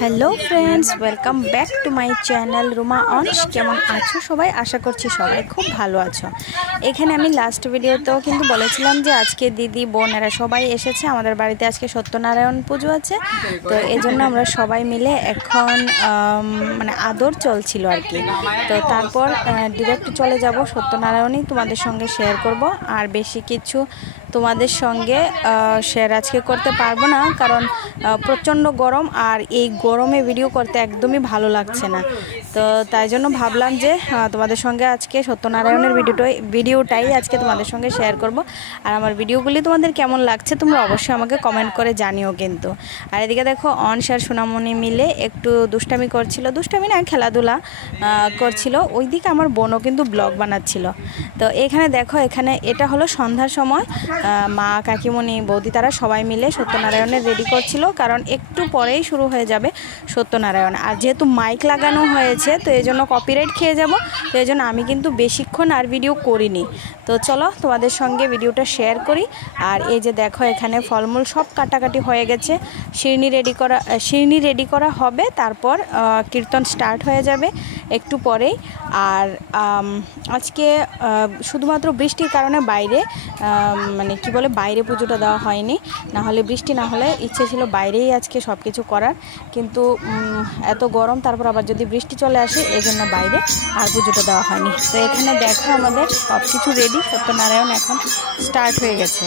Hello friends, welcome back to my channel Ruma ons. কেমন আছো সবাই? আশা করছি সবাই খুব ভালো আছো। এখানে আমি লাস্ট ভিডিওতেও কিন্তু বলেছিলাম যে আজকে দিদি বোনেরা সবাই এসেছে আমাদের বাড়িতে। আজকে সত্যনারায়ণ পুজো আছে, তো এই জন্য আমরা সবাই মিলে এখন আদর চলছিল আর কি। তো তারপর ডিরেক্ট চলে যাব সত্যনারায়ণই তোমাদের সঙ্গে শেয়ার করব। আর বেশি কিছু তোমাদের সঙ্গে শেয়ার আজকে করতে পারবো না, কারণ প্রচণ্ড গরম, আর এই গরমে ভিডিও করতে একদমই ভালো লাগছে না। তো তাই জন্য ভাবলাম যে তোমাদের সঙ্গে আজকে সত্যনারায়ণের ভিডিওটাই আজকে তোমাদের সঙ্গে শেয়ার করব। আর আমার ভিডিওগুলি তোমাদের কেমন লাগছে তোমরা অবশ্যই আমাকে কমেন্ট করে জানিও কিন্তু। আর এদিকে দেখো অনস আর সোনামণি মিলে একটু দুষ্টামি করছিল, দুষ্টামি না খেলাধুলা করছিল। ওইদিকে আমার বোনও কিন্তু ব্লগ বানাচ্ছিল। তো এখানে দেখো, এখানে এটা হলো সন্ধ্যার সময়, মা কাকিমণি বৌদি তারা সবাই মিলে সত্যনারায়ণের রেডি করছিল, কারণ একটু পরেই শুরু হয়ে যাবে সত্যনারায়ণ। আর যেহেতু মাইক লাগানো হয়েছে তো এই জন্য কপিরাইট খেয়ে যাব, তো এই জন্য আমি কিন্তু বেশিক্ষণ আর ভিডিও করিনি। তো চলো তোমাদের সঙ্গে ভিডিওটা শেয়ার করি। আর এই যে দেখো, এখানে ফলমূল সব কাটাকাটি হয়ে গেছে, শিরনি রেডি করা হবে, তারপর কীর্তন স্টার্ট হয়ে যাবে একটু পরেই। আর আজকে শুধুমাত্র বৃষ্টির কারণে বাইরে বাইরে পুজোটা দেওয়া হয়নি, না হলে বৃষ্টি না হলে ইচ্ছে ছিল বাইরেই আজকে সব কিছু করার, কিন্তু এত গরম, তারপর আবার যদি বৃষ্টি চলে আসে এই জন্য বাইরে আর পুজোটা দেওয়া হয়নি। তো এখানে দেখো আমাদের সব কিছু রেডি, সত্যনারায়ণ এখন স্টার্ট হয়ে গেছে।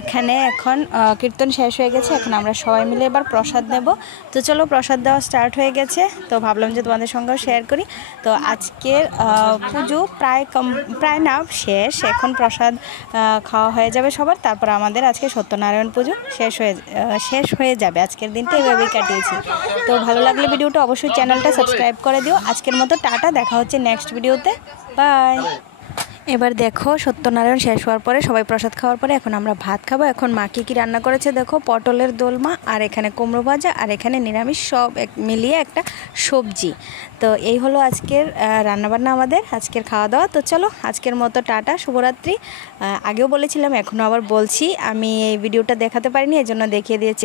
এখানে এখন কীর্তন শেষ হয়ে গেছে, এখন আমরা সবাই মিলে এবার প্রসাদ নেব। তো চলো, প্রসাদ দেওয়া স্টার্ট হয়ে গেছে, তো ভাবলাম যে তোমাদের সঙ্গেও শেয়ার করি। তো আজকের পুজো প্রায় না শেষ, এখন প্রসাদ খাওয়া হয়ে যাবে সবার, তারপর আমাদের আজকে সত্যনারায়ণ পুজো শেষ হয়ে যাবে। আজকের দিনটা এভাবেই কাটিয়েছি। তো ভালো লাগলে ভিডিওটা অবশ্যই চ্যানেলটা সাবস্ক্রাইব করে দিও। আজকের মতো টাটা, দেখা হচ্ছে নেক্সট ভিডিওতে, বাই। এবার দেখো, সত্যনারায়ণ শেষ হওয়ার পরে সবাই প্রসাদ খাওয়ার পরে এখন আমরা ভাত খাবো। এখন মা কি রান্না করেছে দেখো, পটলের দোলমা, আর এখানে কুমড়ো ভাজা, আর এখানে নিরামিষ, সব মিলিয়ে একটা সবজি। তো এই হলো আজকের রান্নাবান্না, আমাদের আজকের খাওয়া দাওয়া। তো চলো, আজকের মতো টাটা, শুভরাত্রি। আগেও বলেছিলাম, এখনও আবার বলছি, আমি এই ভিডিওটা দেখাতে পারিনি, এই জন্য দেখিয়ে দিয়েছি।